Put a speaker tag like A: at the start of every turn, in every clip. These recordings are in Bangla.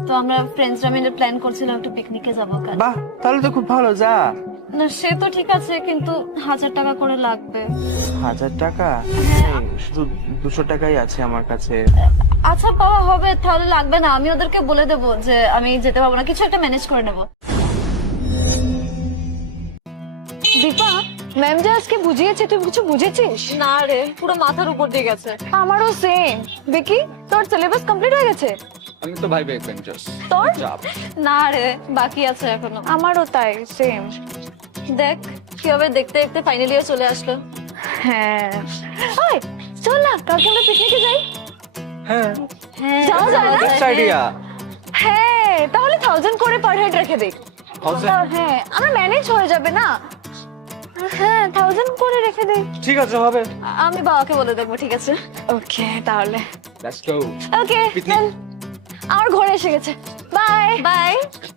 A: তো আমরা ফ্রেন্ডসরা মিলে প্ল্যান করছিলাম একটু পিকনিকে যাবো কাল।
B: বাহ, তাহলে তো খুব ভালো। যা।
A: না সে তো ঠিক আছে, কিন্তু 1000 টাকা করে লাগবে।
B: 1000 টাকা? শুধু 200 টাকাই আছে আমার কাছে।
A: আচ্ছা পাওয়া হবে, তাহলে লাগবে না। আমি ওদেরকে বলে দেবো যে আমি যেতে পারবো না, কিছু একটা ম্যানেজ করে নেবো।
C: দীপা, ম্যাম যে আজকে বুঝিয়েছে তুই কিছু বুঝেছিস?
A: না রে, পুরো মাথার উপর দিয়ে গেছে।
C: আমারও সেম। বিকি, তোর সিলেবাস কমপ্লিট হয়ে গেছে?
D: আমি তো ভাই বেঞ্চার্স
C: তোর?
A: না রে, বাকি আছে এখনো।
C: আমারও তাই সেম।
A: দেখ কিভাবে দেখতে দেখতে ফাইনাল ইয়ার চলে আসলো।
C: হ্যাঁ, ওই চল না কালকে আমরা পিকনিকে যাই।
B: হ্যাঁ,
A: হ্যাঁ
C: যাওয়া যায় না?
B: Best idea.
C: হ্যাঁ, তাহলে 1000 করে পার হেড রেখে দেই।
B: 1000?
C: হ্যাঁ, আমার ম্যানেজ হয়ে যাবে না। হ্যাঁ, 1000 করে রেখে দেই।
B: ঠিক আছে, হবে।
A: আমি বাবাকে বলে দেবো, ঠিক আছে?
C: ওকে তাহলে।
D: Let's go.
C: Okay,
D: Picnic.
C: আমার ঘরে এসে গেছে। Bye
A: bye.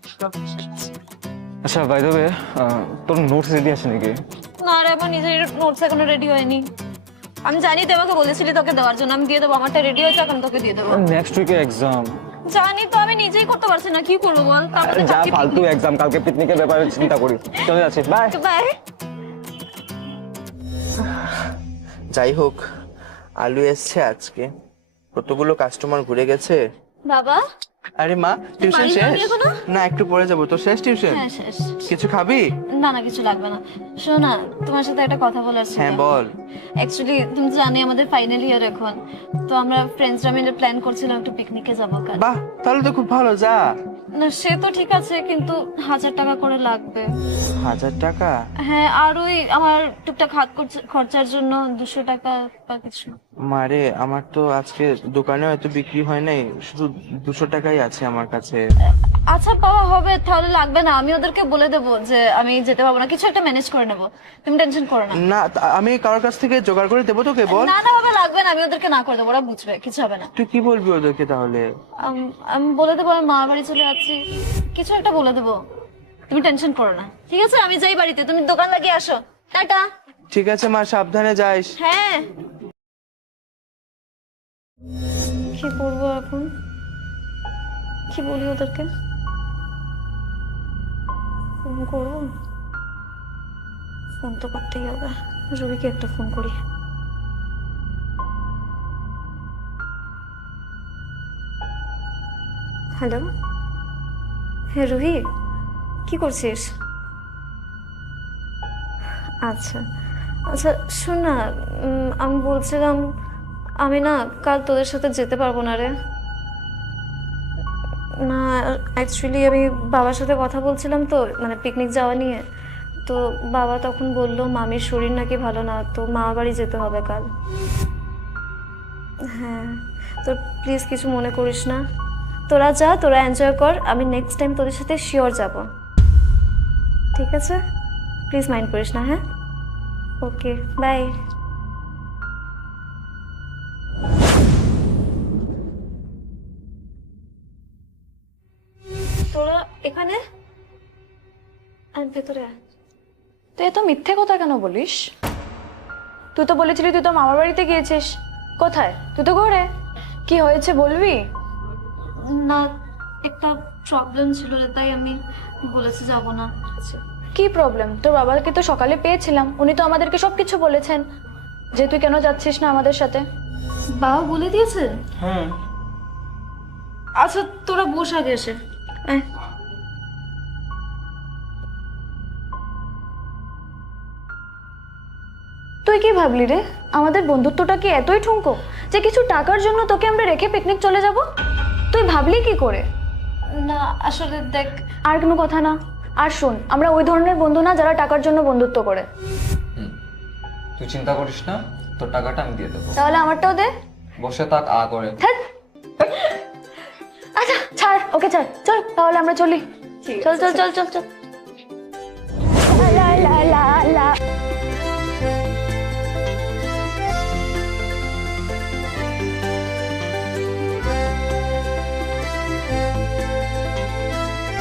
E: আচ্ছা বাই দ্য ওয়ে, তোর নোটস রেডি আছে নাকি?
A: না রে, আমার নিজের নোটস এখনো রেডি হয়নি। আমি জানি তুই আমাকে বলেছিলি তোকে দেওয়ার জন্য, আমি দিয়ে দেবো। আমারটা রেডি হয়েছে, এখন তোকে দিয়ে দেবো।
E: নেক্সট উইকে এক্সাম।
A: জানি তো, আমি নিজেই করতে পারছি না, কি করবো বল?
E: যা ফালতু এক্সাম, কালকে পিকনিকের ব্যাপারে চিন্তা করি। চলে যাচ্ছি, বাই।
A: বাই।
B: যাই হোক, আলু এসছে আজকে। কতগুলো কাস্টমার ঘুরে গেছে।
A: বাবা।
B: আরে মা, টিউশন
A: বাড়ি
B: শেষ?
A: যাবি এখনো?
B: না, একটু পরে যাবো। তো শেষ টিউশন?
A: হ্যাঁ শেষ।
B: কিছু খাবি?
A: না না, কিছু লাগবে না। শোনো না, তোমার সাথে একটা কথা বলার ছিল।
B: হ্যাঁ বল।
A: অ্যাকচুয়ালি তুমি তো জানি আমাদের ফাইনাল ইয়ার এখন, তো আমরা ফ্রেন্ডসরা মিলে প্ল্যান করছিলাম একটু পিকনিকে যাবো কাল।
B: বাহ, তাহলে তো খুব ভালো। যা।
A: না সে তো ঠিক আছে, কিন্তু 1000 টাকা করে লাগবে।
B: 1000 টাকা?
A: হ্যাঁ, আর ওই আমার টুকটাক হাত খরচার জন্য 200 টাকা বা কিছু।
B: মারে, আমার তো আজকে দোকানে হয়তো বিক্রি হয় নাই, শুধু 200 টাকাই আছে আমার কাছে।
A: আচ্ছা পাওয়া হবে, তাহলে লাগবে না। আমি ওদেরকে বলে দেবো যে আমি যেতে পারবো না, কিছু একটা ম্যানেজ করে নেবো। তুমি টেনশন করো না।
B: না, আমি কারোর কাছ থেকে জোগাড় করে দেবো তোকে। বল।
A: না না বাবা, লাগবে না। আমি ওদেরকে না করে দেবো, ওরা বুঝবে, কিছু হবে না।
B: তুই কি বলবি ওদেরকে তাহলে?
A: আমি বলে দেবো আমি মা বাড়ি চলে যাচ্ছি, কিছু একটা বলে দেবো। তুমি টেনশন করো না, ঠিক আছে? আমি যাই বাড়িতে, তুমি দোকান লাগিয়ে আসো। টাটা।
B: ঠিক আছে মা, সাবধানে যাইস।
A: হ্যাঁ। কি করবো এখন? কি বলি ওদেরকে? ফোন করবো? ফোন তো করতেই হবে। রবিকে একটা ফোন করি। হ্যালো। হ্যাঁ রুহি, কি করছিস? আচ্ছা আচ্ছা, শোন না, আমি বলছিলাম আমি না কাল তোদের সাথে যেতে পারবো না রে। না, অ্যাকচুয়ালি আমি বাবার সাথে কথা বলছিলাম তো, মানে পিকনিক যাওয়া নিয়ে। তো বাবা তখন বললো মামির শরীর নাকি ভালো না, তো মা বাড়ি যেতে হবে কাল। হ্যাঁ, তো প্লিজ কিছু মনে করিস না। তোরা যা, তোরা এনজয় কর। আমি নেক্সট টাইম তোদের সাথে শিওর যাব, ঠিক আছে? প্লিজ মাইন্ড করিস না। হ্যাঁ, ওকে, বাই। তোরা এখানে আর ভেতরে আয়।
C: তুই এত মিথ্যে কথা কেন বলিস? তুই তো বলেছিলি তুই তো মামার বাড়িতে গিয়েছিস। কোথায়? তুই তো ঘরে। কি হয়েছে বলবি?
A: না, একটা প্রবলেম ছিল রে, তাই আমি বলেছি যাব না।
C: কি প্রবলেম? তোর বাবাকে তো সকালে পেয়েছিলাম, উনি তো আমাদেরকে সবকিছু বলেছেন যে তুই কেন যাচ্ছিস না আমাদের সাথে।
A: বাবা বলে দিয়েছে?
B: হ্যাঁ।
A: আচ্ছা তোরা বস আগে এসে। আয়।
C: তুই কি ভাবলি রে? আমাদের বন্ধুত্বটা কি এতই ঠুনকো যে কিছু টাকার জন্য তোকে আমরা রেখে পিকনিক চলে যাব? তুই ভাবলি কি করে?
A: না আসলে দেখ।
C: আর কোনো কথা না। আর শোন, আমরা ওই ধরনের বন্ধু না যারা টাকার জন্য বন্ধুত্ব করে।
D: তুই চিন্তা করিস না, তোর টাকাটা আমি দিয়ে দেবো।
C: তাহলে আমারটাও দে।
D: বসে থাক আ করে।
C: ধ্যাৎ। আচ্ছা ছাড়, ওকে ছাড়, চল তাহলে আমরা চলি। চল চল চল চল চল।